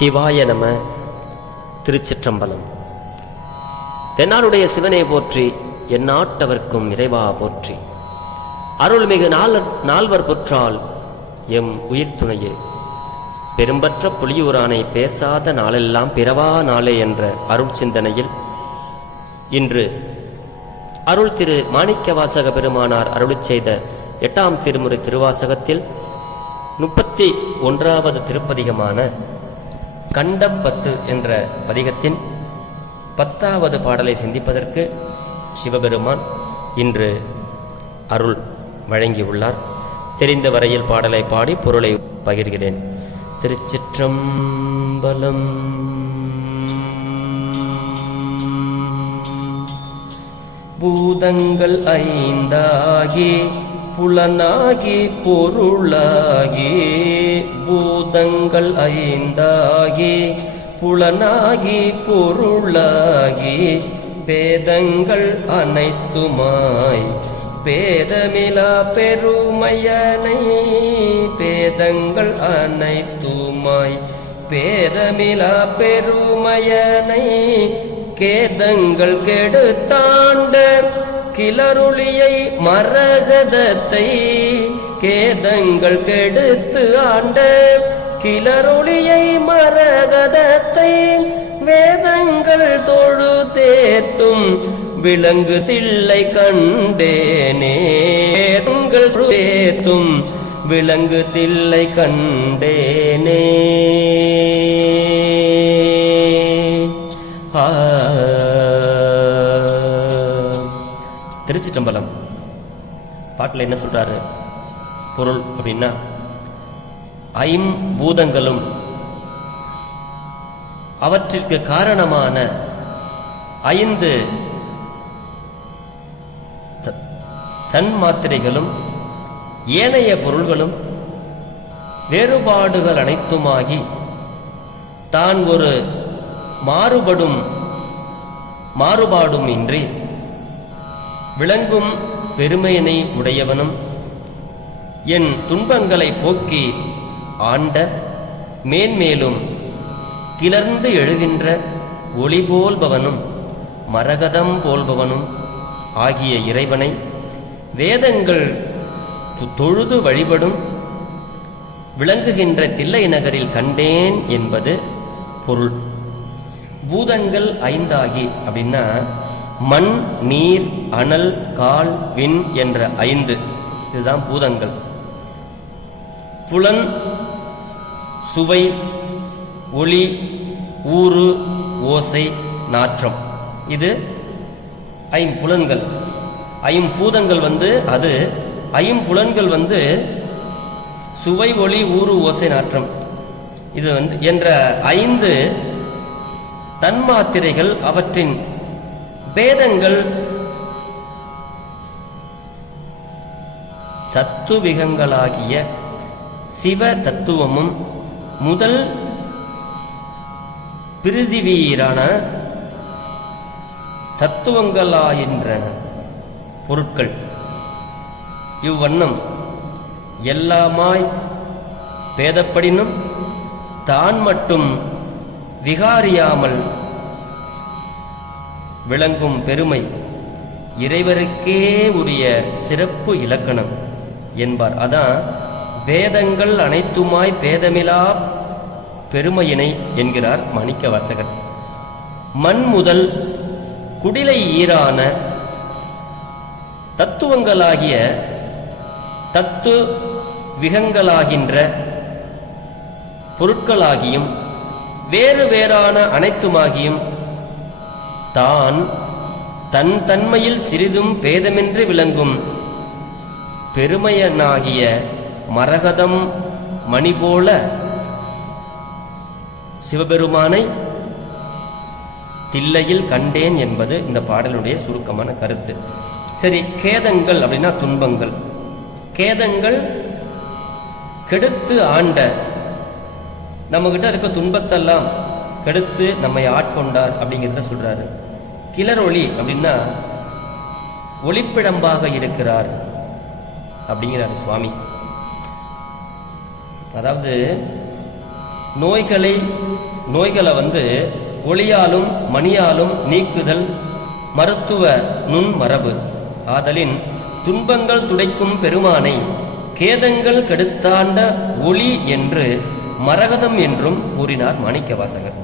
சிவாய நம திருச்சிற்றம்பலம். தென்னாருடைய சிவனை போற்றி எந்நாட்டவர்க்கும் இறைவா போற்றி. அருள்மிகு நால் நால்வர் புற்றால் எம் உயிர் துணையே பெரும்பற்ற புலியூரானை பேசாத நாளெல்லாம் பிறவா நாளே என்ற அருள் சிந்தனையில் இன்று அருள் திரு மாணிக்கவாசக பெருமானார் அருளி செய்த எட்டாம் திருமுறை திருவாசகத்தில் முப்பத்தி ஒன்றாவது திருப்பதிகமான கண்டப்பத்து என்ற பதிகத்தின் பத்தாவது பாடலை சிந்திப்பதற்கு சிவபெருமான் இன்று அருள் வழங்கியுள்ளார். தெரிந்த வரையில் பாடலை பாடி பொருளை பகிர்கிறேன். திருச்சிற்றம்பலம் பூதங்கள் ஐந்தாகி புலனாகி பொருளாகி பூதங்கள் ஐந்தாகி புலனாகி பொருளாகி பேதங்கள் அனைத்துமாய் பேதமிலா பெருமையனை பேதங்கள் அனைத்துமாய் பேதமிலா பெருமையனை கேதங்கள் கெடுத்தாண்ட கிளருளியை மரகதத்தை கேதங்கள் கெடுத்து ஆண்ட கிளருளியை மரகதத்தை வேதங்கள் தொழு தேற்றும் விலங்கு தில்லை கண்டேனே. வேதங்கள் தேத்தும் விலங்கு தில்லை கண்டேனே. திருச்சிற்றம்பலம் பாட்டில் என்ன சொல்றாரு? பொருள் அப்படின்னா ஐம்பூதங்களும் அவற்றிற்கு காரணமான ஐந்து சன் மாத்திரைகளும் ஏனைய பொருள்களும் வேறுபாடுகள் அனைத்துமாகி தான் ஒரு மாறுபடும் மாறுபாடும் இன்றி விளங்கும் பெருமையினை உடையவனும். என் துன்பங்களை போக்கி ஆண்ட மேன்மேலும் கிளர்ந்து எழுகின்ற ஒளி போல்பவனும் மரகதம் போல்பவனும் ஆகிய இறைவனை வேதங்கள் தொழுது வழிபடும் விளங்குகின்ற தில்லை நகரில் கண்டேன் என்பது பொருள். பூதங்கள் ஐந்தாகி அப்படின்னா மண் நீர் அனல் கால் விண் என்ற ஐந்து. இதுதான் பூதங்கள். புலன் சுவை ஒளி ஊறு ஓசை நாற்றம். இது ஐம்புலன்கள் ஐம்பூதங்கள் வந்து அது ஐம்புலன்கள் வந்து சுவை ஒளி ஊறு ஓசை நாற்றம். இது வந்து என்ற ஐந்து தன்மாத்திரைகள் அவற்றின் பேதங்கள் தத்துவிகங்களாகிய சிவ தத்துவமும் முதல் பிரிதிவீரான தத்துவங்களாகின்றன பொருட்கள். இவ்வண்ணம் எல்லாமாய் பேதப்படினும் தான் மட்டும் விகாரியாமல் விளங்கும் பெருமை. இறைவருக்கே உரிய சிறப்பு இலக்கணம் என்பார். அதான் பேதங்கள் அனைத்துமாய் பேதமிலா பெருமையினை என்கிறார் மாணிக்க வாசகர் மண் முதல் குடிலை ஈரான தத்துவங்களாகிய தத்து விகங்களாகின்ற பொருட்களாகியும் வேறு வேறான அனைத்துமாகியும் தான் தன் தன்மையில் சிறிதும் பேதமின்றி விளங்கும். பெருமையனாகிய மரகதம் மணி போல சிவபெருமானை தில்லையில் கண்டேன் என்பது இந்த பாடலுடைய சுருக்கமான கருத்து. சரி கேதங்கள் அப்படின்னா துன்பங்கள். கேதங்கள் கெடுத்து ஆண்ட நம்மகிட்ட இருக்க துன்பத்தெல்லாம் கெடுத்து நம்மை ஆட்கொண்டார் அப்படிங்கிறத சொல்றாரு. கிளரொளி அப்படின்னா ஒளிப்பிடம்பாக இருக்கிறார் அப்படிங்கிறார் சுவாமி. அதாவது நோய்களை நோய்களை வந்து ஒளியாலும் மணியாலும் நீக்குதல் மருத்துவ நுண்மரபு. ஆதலின் துன்பங்கள் துடைக்கும் பெருமானை கேதங்கள் கெடுத்தாண்ட ஒளி என்று மரகதம் என்றும் கூறினார் மாணிக்கவாசகர்.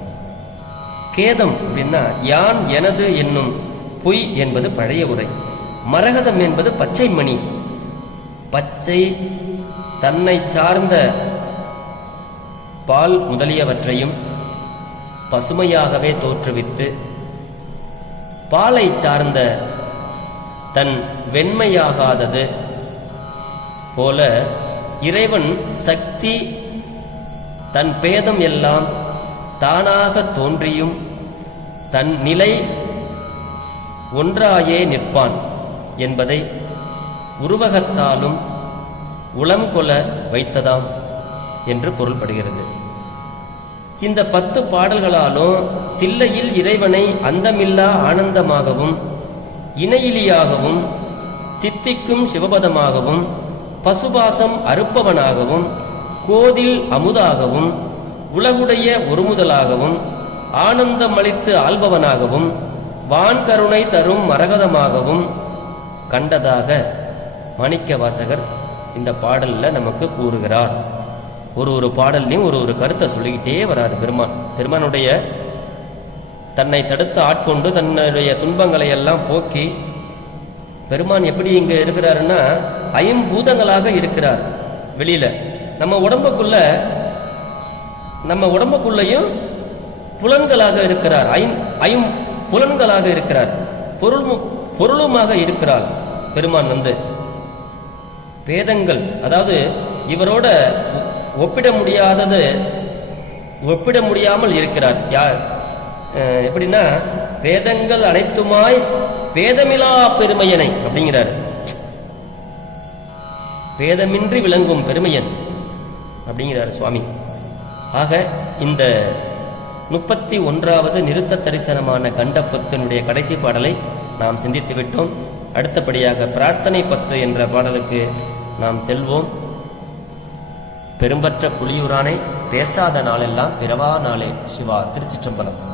கேதம் அப்படின்னா யான் எனது என்னும் பொய் என்பது பழைய உரை. மரகதம் என்பது பச்சை மணி. பச்சை தன்னை சார்ந்த பால் முதலியவற்றையும் பசுமையாகவே தோற்றுவித்து பாலை சார்ந்த தன் வெண்மையாகாதது போல இறைவன் சக்தி தன் பேதம் எல்லாம் தானாக தோன்றியும் தன் நிலை ஒன்றாயே நிற்பான் என்பதை உருவகத்தாலும் உளம் கொல வைத்ததாம் என்று பொருள்படுகிறது. இந்த பத்து பாடல்களாலும் தில்லையில் இறைவனை அந்தமில்லா ஆனந்தமாகவும் இணையிலியாகவும் தித்திக்கும் சிவபதமாகவும் பசுபாசம் அறுப்பவனாகவும் கோதில் அமுதாகவும் உலகுடைய ஒருமுதலாகவும் ஆனந்தமளித்து ஆள்பவனாகவும் வான்கருணை தரும் மரகதமாகவும் கண்டதாக மணிக்க வாசகர் இந்த பாடல்ல நமக்கு கூறுகிறார். ஒரு ஒரு பாடல்லையும் ஒரு ஒரு கருத்தை சொல்லிக்கிட்டே வராரு பெருமான். பெருமானுடைய தன்னை தடுத்து ஆட்கொண்டு தன்னுடைய துன்பங்களை எல்லாம் போக்கி பெருமான் எப்படி இங்க இருக்கிறாருன்னா ஐம்பூதங்களாக இருக்கிறார் வெளியில. நம்ம உடம்புக்குள்ள நம்ம உடம்புக்குள்ளேயும் புலன்களாக இருக்கிறார். ஐம் ஐம் புலன்களாக இருக்கிறார். பொருள் பொருளுமாக இருக்கிறார். பெருமான் வந்து வேதங்கள் அதாவது இவரோட ஒப்பிட முடியாதது ஒப்பிட முடியாமல் இருக்கிறார். யார் அஹ் எப்படின்னா வேதங்கள் அனைத்துமாய் வேதமிலா பெருமையனை அப்படிங்கிறார். வேதமின்றி விளங்கும் பெருமையன் அப்படிங்கிறார் சுவாமி. ஆக இந்த முப்பத்தி ஒன்றாவது நிறுத்த தரிசனமான கண்டப்பத்தினுடைய கடைசி பாடலை நாம் சிந்தித்து விட்டோம் அடுத்தபடியாக பிரார்த்தனை பத்து என்ற பாடலுக்கு நாம் செல்வோம். பெரும்பற்ற புலியூரானை பேசாத நாளெல்லாம் பிறவா நாளே சிவா திருச்சிற்றம்பலம்.